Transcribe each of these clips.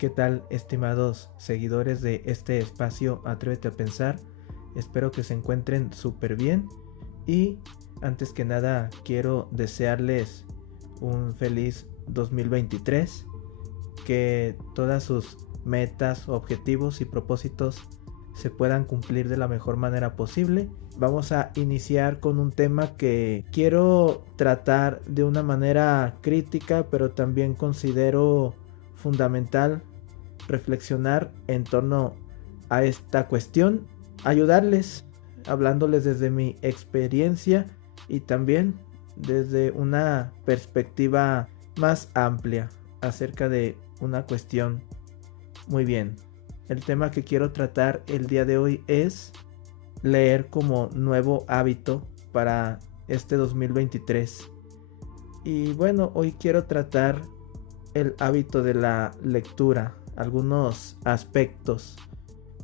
¿Qué tal, estimados seguidores de este espacio Atrévete a Pensar? Espero que se encuentren súper bien y antes que nada quiero desearles un feliz 2023, que todas sus metas, objetivos y propósitos se puedan cumplir de la mejor manera posible. Vamos a iniciar con un tema que quiero tratar de una manera crítica, pero también considero fundamental reflexionar en torno a esta cuestión, ayudarles hablándoles desde mi experiencia y también desde una perspectiva más amplia acerca de una cuestión. Muy bien, el tema que quiero tratar el día de hoy es leer como nuevo hábito para este 2023. Y bueno, hoy quiero tratar el hábito de la lectura, algunos aspectos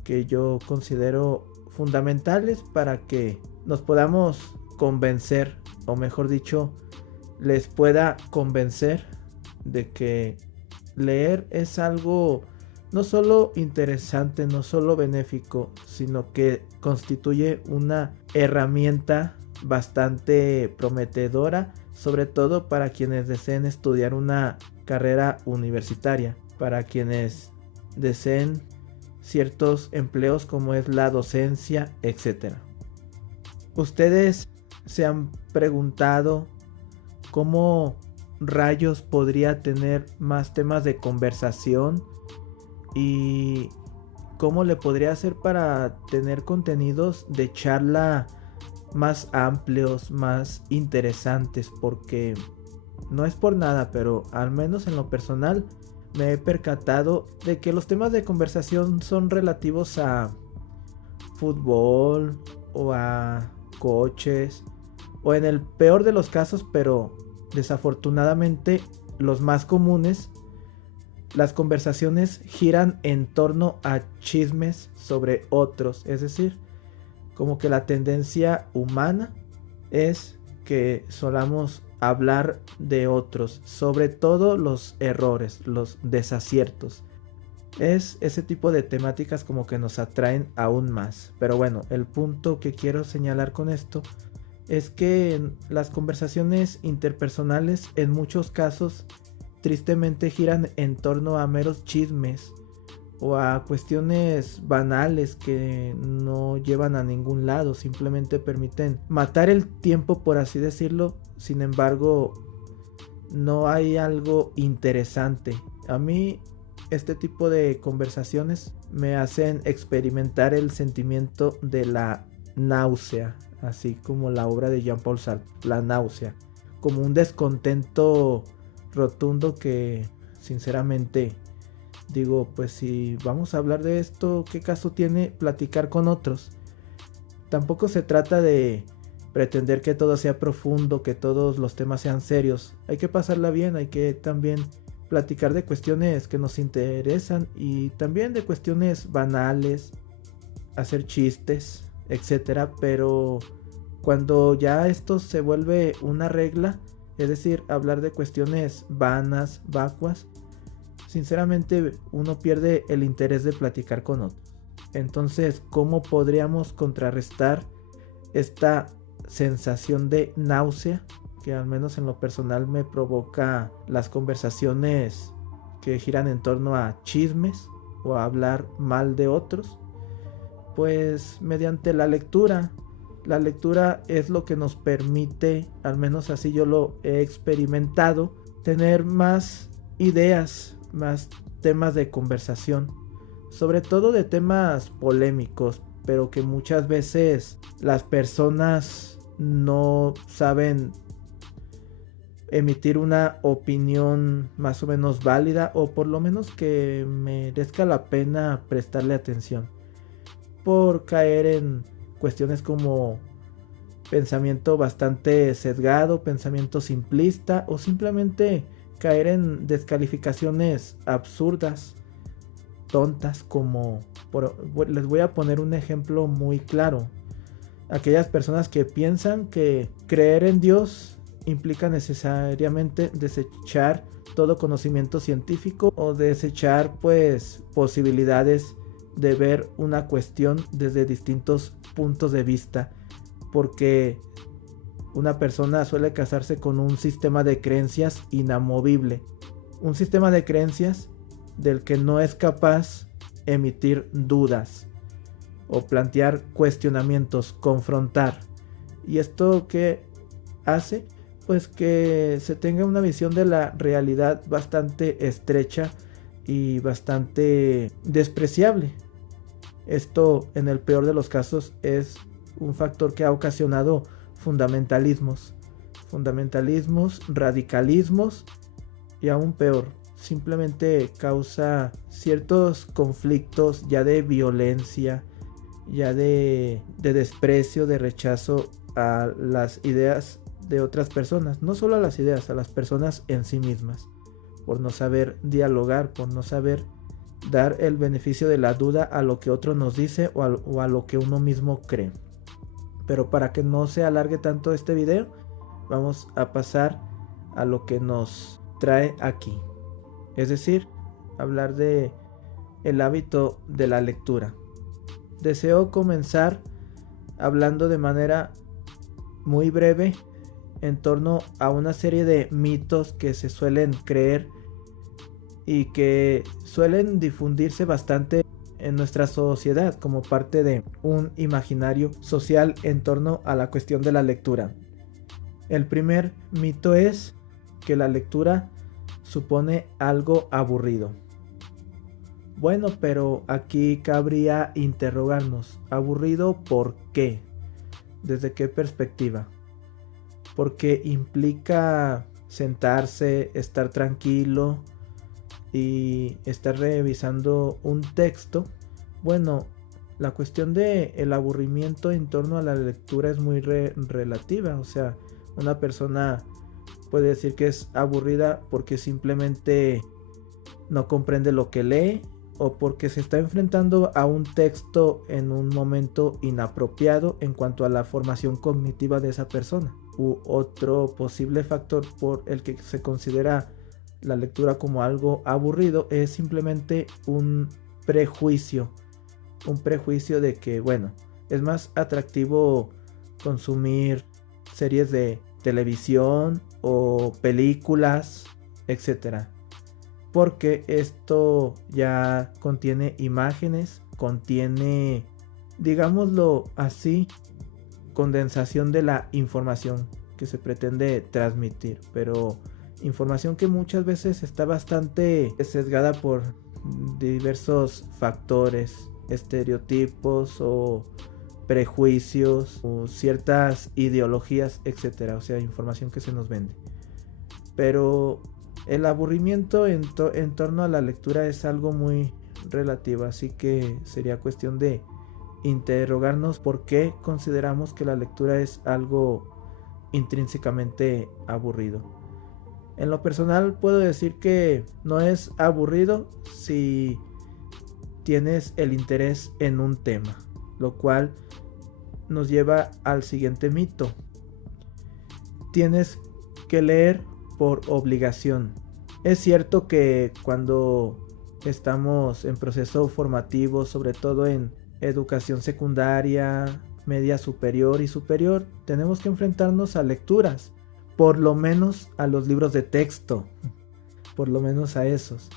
que yo considero fundamentales para que nos podamos convencer, o mejor dicho, les pueda convencer de que leer es algo no solo interesante, no solo benéfico, sino que constituye una herramienta bastante prometedora, sobre todo para quienes deseen estudiar una carrera universitaria, para quienes deseen ciertos empleos como es la docencia, etc. ¿Ustedes se han preguntado cómo rayos podría tener más temas de conversación y cómo le podría hacer para tener contenidos de charla más amplios, más interesantes? Porque no es por nada, pero al menos en lo personal me he percatado de que los temas de conversación son relativos a fútbol o a coches, o en el peor de los casos, pero desafortunadamente los más comunes, las conversaciones giran en torno a chismes sobre otros. Es decir, como que la tendencia humana es que solamos hablar de otros, sobre todo los errores, los desaciertos. Es ese tipo de temáticas como que nos atraen aún más. Pero bueno, el punto que quiero señalar con esto es que las conversaciones interpersonales en muchos casos tristemente giran en torno a meros chismes o a cuestiones banales que no llevan a ningún lado, simplemente permiten matar el tiempo, por así decirlo. Sin embargo, no hay algo interesante. A mí este tipo de conversaciones me hacen experimentar el sentimiento de la náusea, así como la obra de Jean-Paul Sartre, la náusea, como un descontento rotundo que sinceramente digo, pues si vamos a hablar de esto, ¿qué caso tiene platicar con otros? Tampoco se trata de pretender que todo sea profundo, que todos los temas sean serios. Hay que pasarla bien, hay que también platicar de cuestiones que nos interesan y también de cuestiones banales, hacer chistes, etcétera. Pero cuando ya esto se vuelve una regla, es decir, hablar de cuestiones vanas, vacuas, sinceramente uno pierde el interés de platicar con otros. Entonces, ¿cómo podríamos contrarrestar esta sensación de náusea que al menos en lo personal me provoca las conversaciones que giran en torno a chismes o a hablar mal de otros? Pues mediante la lectura. La lectura es lo que nos permite, al menos así yo lo he experimentado, tener más ideas, más temas de conversación, sobre todo de temas polémicos, pero que muchas veces las personas no saben emitir una opinión más o menos válida, o por lo menos que merezca la pena prestarle atención, por caer en cuestiones como pensamiento bastante sesgado, pensamiento simplista, o simplemente caer en descalificaciones absurdas, tontas, como les voy a poner un ejemplo muy claro. Aquellas personas que piensan que creer en Dios implica necesariamente desechar todo conocimiento científico o desechar pues posibilidades de ver una cuestión desde distintos puntos de vista, porque una persona suele casarse con un sistema de creencias inamovible, un sistema de creencias del que no es capaz emitir dudas o plantear cuestionamientos, confrontar. ¿Y esto qué hace? Pues que se tenga una visión de la realidad bastante estrecha y bastante despreciable. Esto, en el peor de los casos, es un factor que ha ocasionado fundamentalismos, radicalismos y aún peor, simplemente causa ciertos conflictos ya de violencia, ya de desprecio, de rechazo a las ideas de otras personas, no solo a las ideas, a las personas en sí mismas, por no saber dialogar, por no saber dar el beneficio de la duda a lo que otro nos dice o a lo que uno mismo cree. Pero para que no se alargue tanto este video, vamos a pasar a lo que nos trae aquí, es decir, hablar de el hábito de la lectura. Deseo comenzar hablando de manera muy breve en torno a una serie de mitos que se suelen creer y que suelen difundirse bastante en nuestra sociedad como parte de un imaginario social en torno a la cuestión de la lectura. El primer mito es que la lectura supone algo aburrido. Bueno, pero aquí cabría interrogarnos, ¿aburrido por qué? ¿Desde qué perspectiva? Porque implica sentarse, estar tranquilo y estar revisando un texto. Bueno, la cuestión de el aburrimiento en torno a la lectura es muy relativa. O sea, una persona puede decir que es aburrida porque simplemente no comprende lo que lee o porque se está enfrentando a un texto en un momento inapropiado en cuanto a la formación cognitiva de esa persona. U otro posible factor por el que se considera la lectura como algo aburrido es simplemente un prejuicio de que, bueno, es más atractivo consumir series de televisión o películas, etcétera, porque esto ya contiene imágenes, contiene, digámoslo así, condensación de la información que se pretende transmitir, pero información que muchas veces está bastante sesgada por diversos factores, estereotipos o prejuicios o ciertas ideologías, etcétera. O sea, información que se nos vende. Pero el aburrimiento en torno a la lectura es algo muy relativo, así que sería cuestión de interrogarnos por qué consideramos que la lectura es algo intrínsecamente aburrido. En lo personal puedo decir que no es aburrido si tienes el interés en un tema, lo cual nos lleva al siguiente mito. Tienes que leer por obligación. Es cierto que cuando estamos en proceso formativo, sobre todo en educación secundaria, media superior y superior, tenemos que enfrentarnos a lecturas, por lo menos a los libros de texto, por lo menos a esos.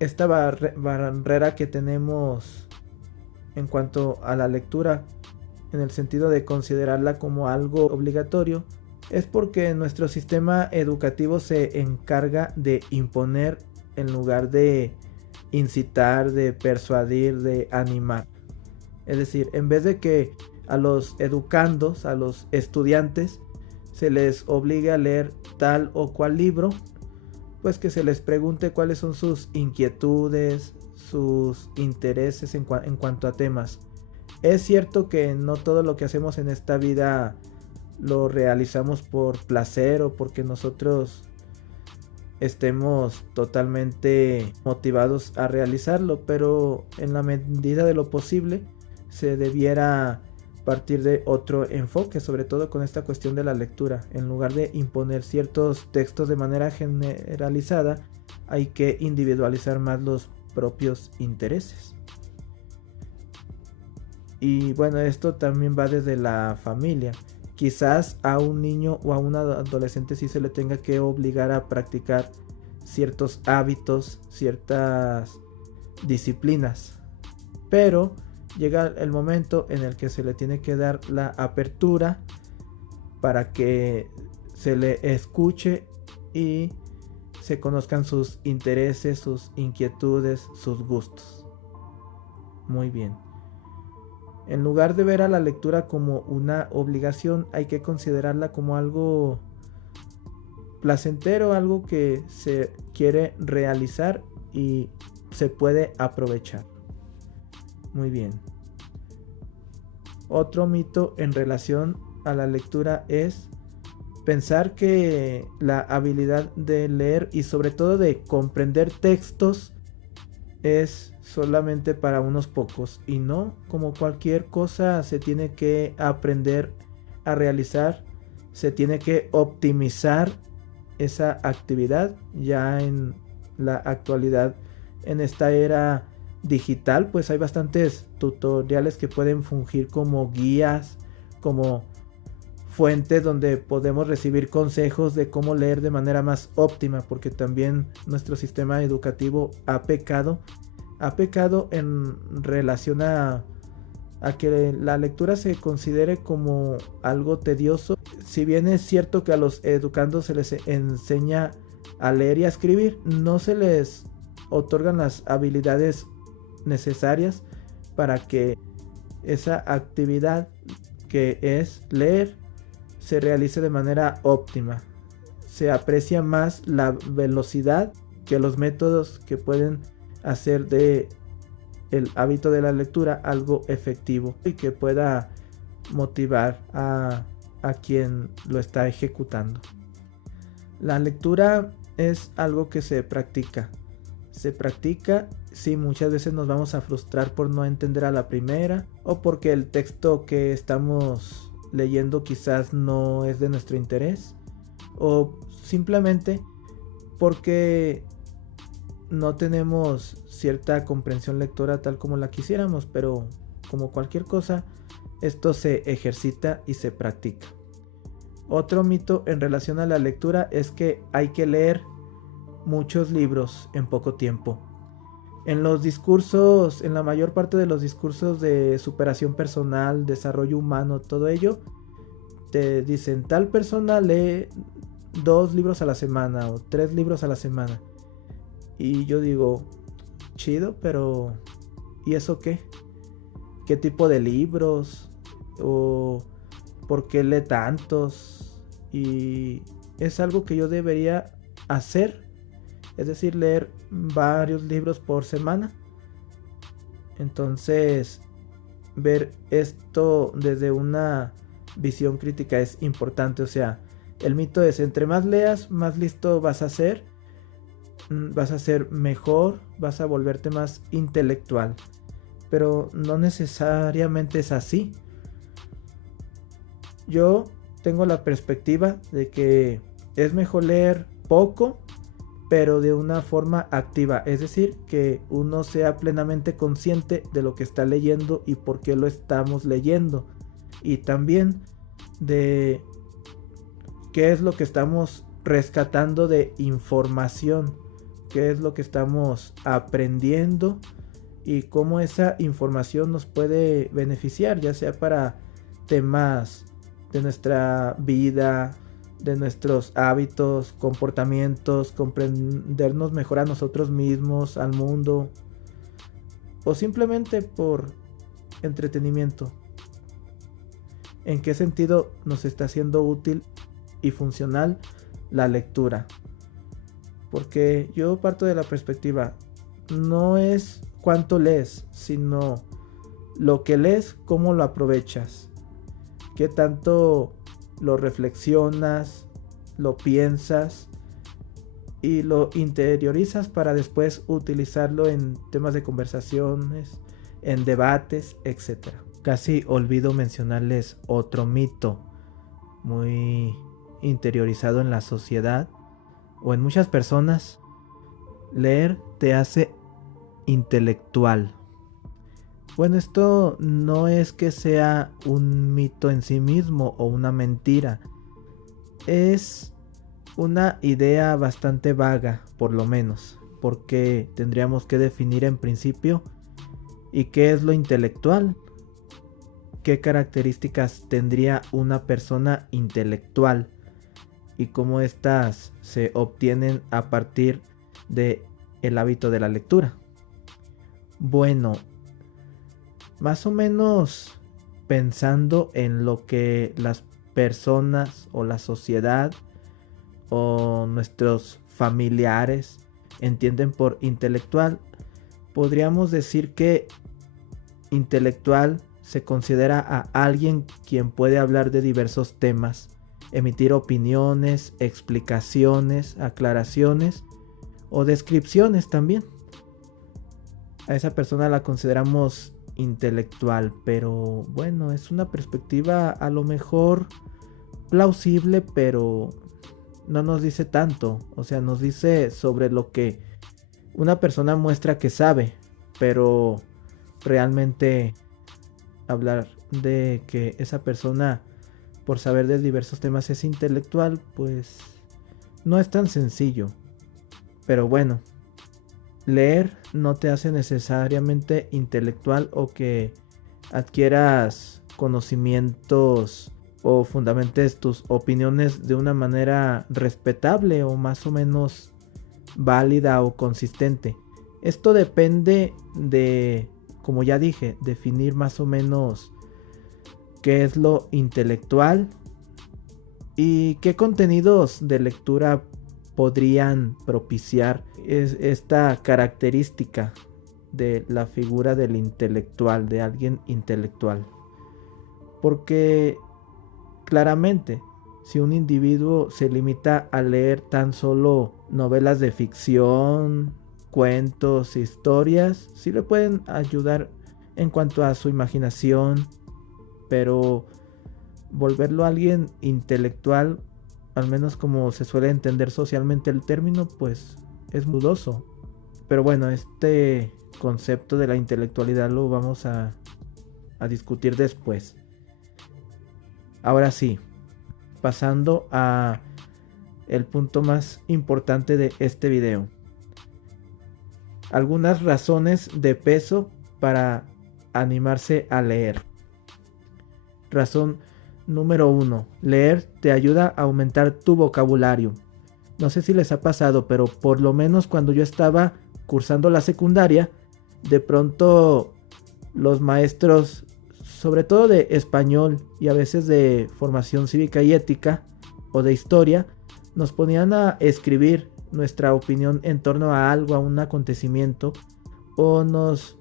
Esta barrera que tenemos en cuanto a la lectura, en el sentido de considerarla como algo obligatorio, es porque nuestro sistema educativo se encarga de imponer en lugar de incitar, de persuadir, de animar. Es decir, en vez de que a los educandos, a los estudiantes, se les obligue a leer tal o cual libro, pues que se les pregunte cuáles son sus inquietudes, sus intereses en cuanto a temas. Es cierto que no todo lo que hacemos en esta vida lo realizamos por placer o porque nosotros estemos totalmente motivados a realizarlo, pero en la medida de lo posible se debiera partir de otro enfoque, sobre todo con esta cuestión de la lectura. En lugar de imponer ciertos textos de manera generalizada, hay que individualizar más los propios intereses. Y bueno, esto también va desde la familia. Quizás a un niño o a un adolescente sí se le tenga que obligar a practicar ciertos hábitos, ciertas disciplinas, pero llega el momento en el que se le tiene que dar la apertura para que se le escuche y se conozcan sus intereses, sus inquietudes, sus gustos. Muy bien. En lugar de ver a la lectura como una obligación, hay que considerarla como algo placentero, algo que se quiere realizar y se puede aprovechar. Muy bien. Otro mito en relación a la lectura es pensar que la habilidad de leer y sobre todo de comprender textos es solamente para unos pocos, y no, como cualquier cosa se tiene que aprender a realizar, se tiene que optimizar esa actividad. Ya en la actualidad, en esta era digital, pues hay bastantes tutoriales que pueden fungir como guías, como fuentes donde podemos recibir consejos de cómo leer de manera más óptima, porque también nuestro sistema educativo ha pecado en relación a que la lectura se considere como algo tedioso. Si bien es cierto que a los educandos se les enseña a leer y a escribir, no se les otorgan las habilidades necesarias para que esa actividad que es leer se realice de manera óptima. Se aprecia más la velocidad que los métodos que pueden hacer de el hábito de la lectura algo efectivo y que pueda motivar a quien lo está ejecutando. La lectura es algo que se practica. Sí, muchas veces nos vamos a frustrar por no entender a la primera, o porque el texto que estamos leyendo quizás no es de nuestro interés, o simplemente porque no tenemos cierta comprensión lectora tal como la quisiéramos. Pero como cualquier cosa, esto se ejercita y se practica. Otro mito en relación a la lectura es que hay que leer muchos libros en poco tiempo. En los discursos, en la mayor parte de los discursos de superación personal, desarrollo humano, todo ello, te dicen tal persona lee 2 libros a la semana o 3 libros a la semana. Y yo digo, chido, pero ¿y eso qué? ¿Qué tipo de libros? ¿O por qué lee tantos? Y es algo que yo debería hacer, es decir, leer varios libros por semana. Entonces, ver esto desde una visión crítica es importante. O sea, el mito es, entre más leas, más listo vas a ser mejor, vas a volverte más intelectual. Pero no necesariamente es así. Yo tengo la perspectiva de que es mejor leer poco, pero de una forma activa. Es decir, que uno sea plenamente consciente de lo que está leyendo y por qué lo estamos leyendo. Y también de qué es lo que estamos rescatando de información, qué es lo que estamos aprendiendo y cómo esa información nos puede beneficiar, ya sea para temas de nuestra vida, de nuestros hábitos, comportamientos, comprendernos mejor a nosotros mismos, al mundo, o simplemente por entretenimiento. ¿En qué sentido nos está siendo útil y funcional la lectura? Porque yo parto de la perspectiva, no es cuánto lees, sino lo que lees, cómo lo aprovechas, qué tanto lo reflexionas, lo piensas y lo interiorizas para después utilizarlo en temas de conversaciones, en debates, etc. casi olvido mencionarles otro mito muy interiorizado en la sociedad o en muchas personas. Leer te hace intelectual. Bueno, esto no es que sea un mito en sí mismo o una mentira. Es una idea bastante vaga, por lo menos, porque tendríamos que definir en principio ¿y qué es lo intelectual? ¿Qué características tendría una persona intelectual? Y cómo éstas se obtienen a partir de el hábito de la lectura. Bueno, más o menos pensando en lo que las personas o la sociedad o nuestros familiares entienden por intelectual, podríamos decir que intelectual se considera a alguien quien puede hablar de diversos temas, emitir opiniones, explicaciones, aclaraciones o descripciones también. A esa persona la consideramos intelectual, pero bueno, es una perspectiva a lo mejor plausible, pero no nos dice tanto. O sea, nos dice sobre lo que una persona muestra que sabe, pero realmente hablar de que esa persona por saber de diversos temas es intelectual, pues no es tan sencillo. Pero bueno, leer no te hace necesariamente intelectual o que adquieras conocimientos o fundamentes tus opiniones de una manera respetable o más o menos válida o consistente. Esto depende de, como ya dije, definir más o menos qué es lo intelectual y qué contenidos de lectura podrían propiciar esta característica de la figura del intelectual, de alguien intelectual. Porque claramente, si un individuo se limita a leer tan solo novelas de ficción, cuentos, historias, sí le pueden ayudar en cuanto a su imaginación, pero volverlo a alguien intelectual, al menos como se suele entender socialmente el término, pues es dudoso. Pero bueno, este concepto de la intelectualidad lo vamos a discutir después. Ahora sí, pasando a el punto más importante de este video. Algunas razones de peso para animarse a leer. Razón número 1. Leer te ayuda a aumentar tu vocabulario. No sé si les ha pasado, pero por lo menos cuando yo estaba cursando la secundaria, de pronto los maestros, sobre todo de español y a veces de formación cívica y ética o de historia, nos ponían a escribir nuestra opinión en torno a algo, a un acontecimiento, o nos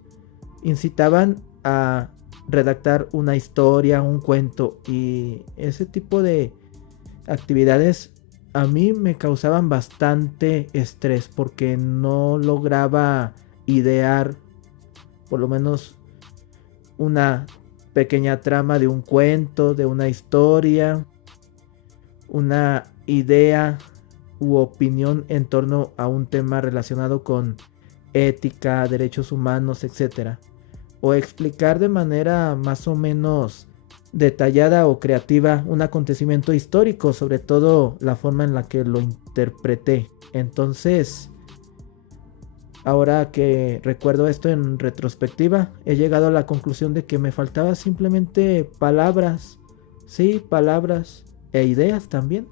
incitaban a redactar una historia, un cuento, y ese tipo de actividades a mí me causaban bastante estrés porque no lograba idear por lo menos una pequeña trama de un cuento, de una historia, una idea u opinión en torno a un tema relacionado con ética, derechos humanos, etc. O explicar de manera más o menos detallada o creativa un acontecimiento histórico, sobre todo la forma en la que lo interpreté. Entonces, ahora que recuerdo esto en retrospectiva, he llegado a la conclusión de que me faltaba simplemente palabras, sí, palabras e ideas también.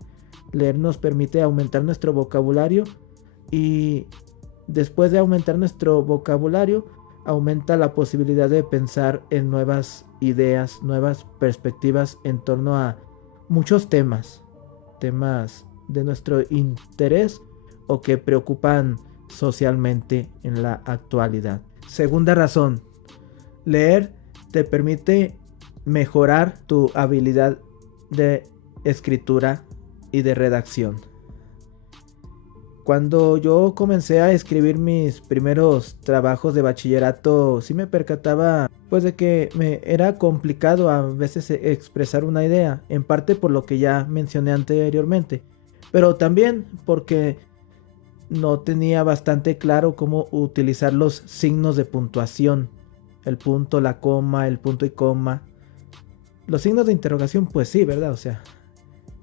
Leer nos permite aumentar nuestro vocabulario y después de aumentar nuestro vocabulario, aumenta la posibilidad de pensar en nuevas ideas, nuevas perspectivas en torno a muchos temas de nuestro interés o que preocupan socialmente en la actualidad. Segunda razón, leer te permite mejorar tu habilidad de escritura y de redacción. Cuando yo comencé a escribir mis primeros trabajos de bachillerato, sí me percataba pues de que me era complicado a veces expresar una idea, en parte por lo que ya mencioné anteriormente, pero también porque no tenía bastante claro cómo utilizar los signos de puntuación, el punto, la coma, el punto y coma. Los signos de interrogación, pues sí, ¿verdad? O sea,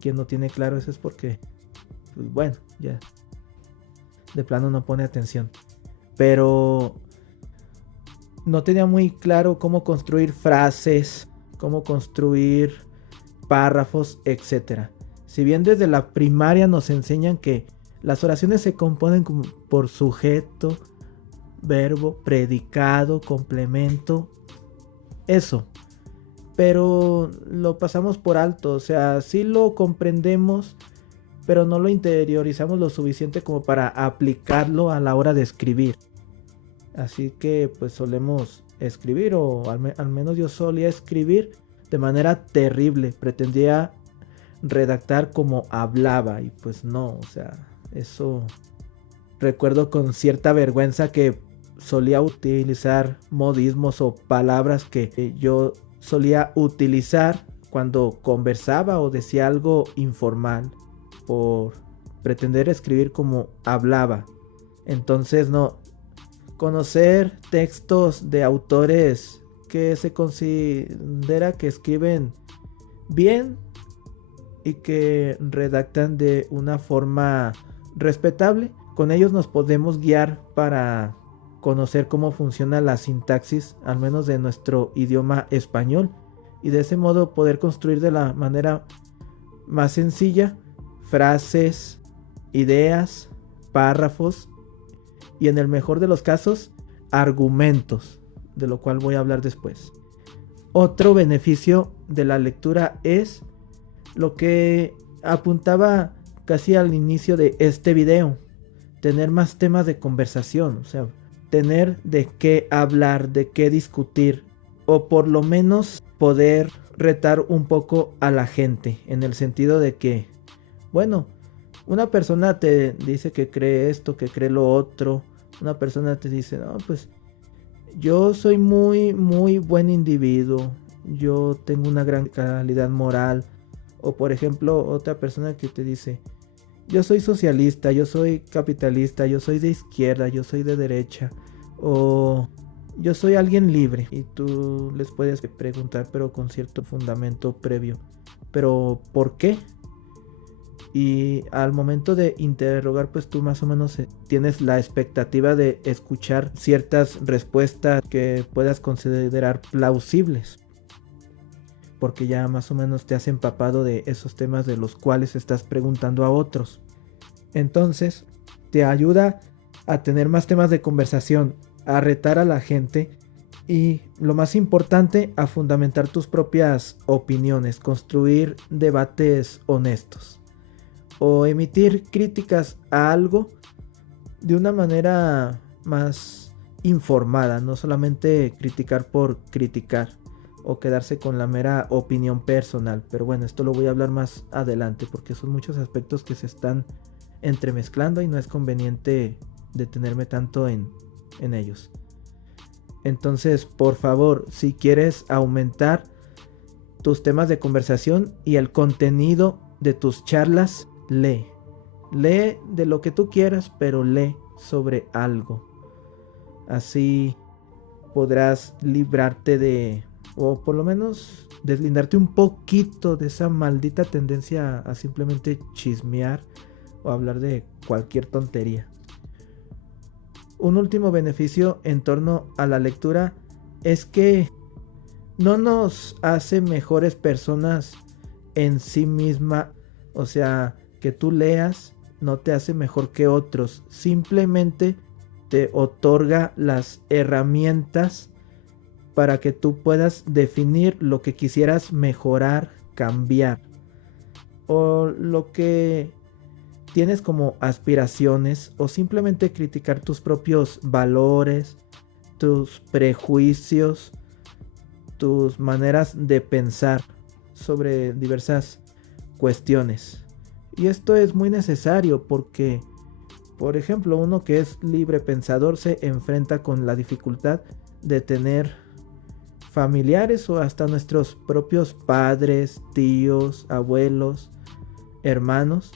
quien no tiene claro eso es porque, pues bueno, ya de plano no pone atención. Pero no tenía muy claro cómo construir frases, cómo construir párrafos, etcétera. Si bien desde la primaria nos enseñan que las oraciones se componen por sujeto, verbo, predicado, complemento, eso. Pero lo pasamos por alto, o sea, sí lo comprendemos, pero no lo interiorizamos lo suficiente como para aplicarlo a la hora de escribir. Así que pues solemos escribir, o al menos yo solía escribir de manera terrible. Pretendía redactar como hablaba y pues no, o sea, eso recuerdo con cierta vergüenza que solía utilizar modismos o palabras que yo solía utilizar cuando conversaba o decía algo informal por pretender escribir como hablaba. Entonces no, conocer textos de autores que se considera que escriben bien y que redactan de una forma respetable, con ellos nos podemos guiar para conocer cómo funciona la sintaxis, al menos de nuestro idioma español, y de ese modo poder construir de la manera más sencilla frases, ideas, párrafos y en el mejor de los casos argumentos, de lo cual voy a hablar después. Otro beneficio de la lectura es lo que apuntaba casi al inicio de este video: tener más temas de conversación, o sea, tener de qué hablar, de qué discutir, o por lo menos poder retar un poco a la gente, en el sentido de que, bueno, una persona te dice que cree esto, que cree lo otro, una persona te dice, no, pues yo soy muy buen individuo, yo tengo una gran calidad moral. O por ejemplo, otra persona que te dice, yo soy socialista, yo soy capitalista, yo soy de izquierda, yo soy de derecha, o yo soy alguien libre. Y tú les puedes preguntar, pero con cierto fundamento previo, pero ¿por qué? Y al momento de interrogar, pues tú más o menos tienes la expectativa de escuchar ciertas respuestas que puedas considerar plausibles, porque ya más o menos te has empapado de esos temas de los cuales estás preguntando a otros. Entonces, te ayuda a tener más temas de conversación, a retar a la gente y, lo más importante, a fundamentar tus propias opiniones, construir debates honestos o emitir críticas a algo de una manera más informada, no solamente criticar por criticar o quedarse con la mera opinión personal. Pero bueno, esto lo voy a hablar más adelante porque son muchos aspectos que se están entremezclando y no es conveniente detenerme tanto en ellos. Entonces, por favor, si quieres aumentar tus temas de conversación y el contenido de tus charlas, lee. Lee de lo que tú quieras, pero lee sobre algo. Así podrás librarte de, o por lo menos deslindarte un poquito de esa maldita tendencia a simplemente chismear o hablar de cualquier tontería. Un último beneficio en torno a la lectura es que no nos hace mejores personas en sí misma. O sea, que tú leas no te hace mejor que otros, simplemente te otorga las herramientas para que tú puedas definir lo que quisieras mejorar, cambiar, o lo que tienes como aspiraciones, o simplemente criticar tus propios valores, tus prejuicios, tus maneras de pensar sobre diversas cuestiones. Y esto es muy necesario porque Por ejemplo, uno que es libre pensador se enfrenta con la dificultad de tener familiares o hasta nuestros propios padres, tíos, abuelos, hermanos,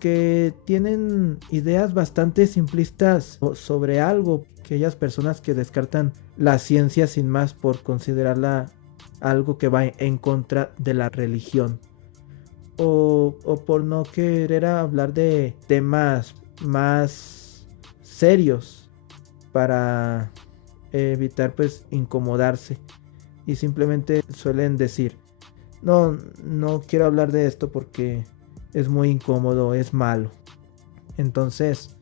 que tienen ideas bastante simplistas sobre algo, aquellas personas que descartan la ciencia sin más por considerarla algo que va en contra de la religión, o por no querer hablar de temas más serios para evitar pues incomodarse, y simplemente suelen decir no quiero hablar de esto porque es muy incómodo, es malo. Entonces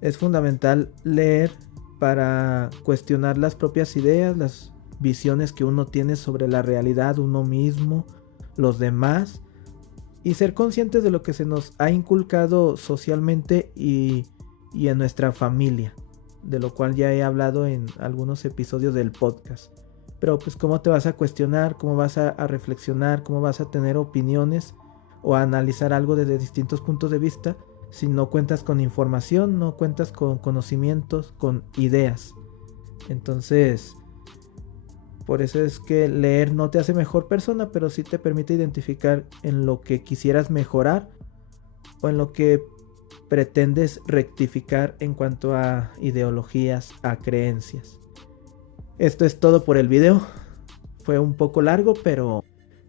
es fundamental leer para cuestionar las propias ideas, las visiones que uno tiene sobre la realidad, uno mismo, los demás, y ser conscientes de lo que se nos ha inculcado socialmente y en nuestra familia, de lo cual ya he hablado en algunos episodios del podcast. Pero pues cómo te vas a cuestionar, cómo vas a reflexionar, cómo vas a tener opiniones o a analizar algo desde distintos puntos de vista si no cuentas con información, no cuentas con conocimientos, con ideas. Entonces, por eso es que leer no te hace mejor persona, pero sí te permite identificar en lo que quisieras mejorar o en lo que pretendes rectificar en cuanto a ideologías, a creencias. Esto es todo por el video. Fue un poco largo, pero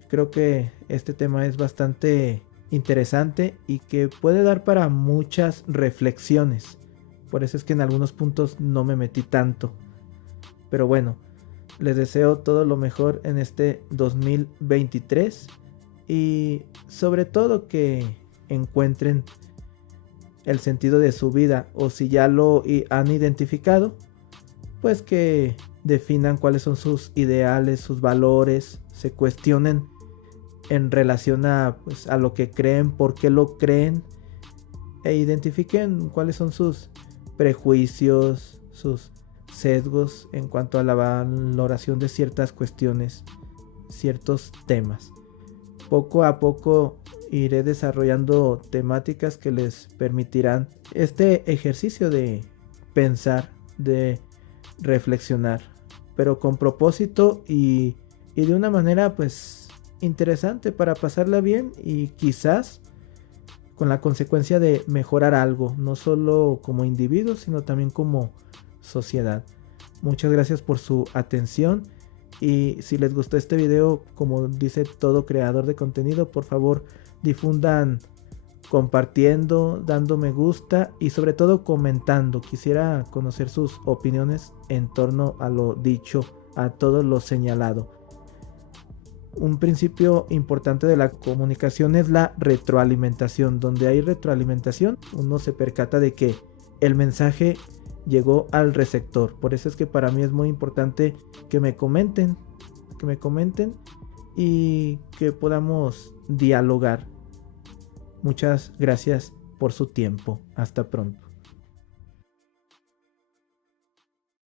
creo que este tema es bastante interesante y que puede dar para muchas reflexiones. Por eso es que en algunos puntos no me metí tanto. Pero bueno, les deseo todo lo mejor en este 2023 y sobre todo que encuentren el sentido de su vida, o si ya lo han identificado, pues que definan cuáles son sus ideales, sus valores, se cuestionen en relación a, pues, a lo que creen, por qué lo creen, e identifiquen cuáles son sus prejuicios, sus sesgos en cuanto a la valoración de ciertas cuestiones, ciertos temas. Poco a poco iré desarrollando temáticas que les permitirán este ejercicio de pensar, de reflexionar, pero con propósito y de una manera pues interesante para pasarla bien y quizás con la consecuencia de mejorar algo, no solo como individuo, sino también como sociedad. Muchas gracias por su atención y si les gustó este video, como dice todo creador de contenido, por favor difundan compartiendo, dando me gusta y sobre todo comentando. Quisiera conocer sus opiniones en torno a lo dicho, a todo lo señalado. Un principio importante de la comunicación es la retroalimentación. Donde hay retroalimentación, uno se percata de que el mensaje llegó al receptor. Por eso es que para mí es muy importante que me comenten y que podamos dialogar. Muchas gracias por su tiempo. Hasta pronto.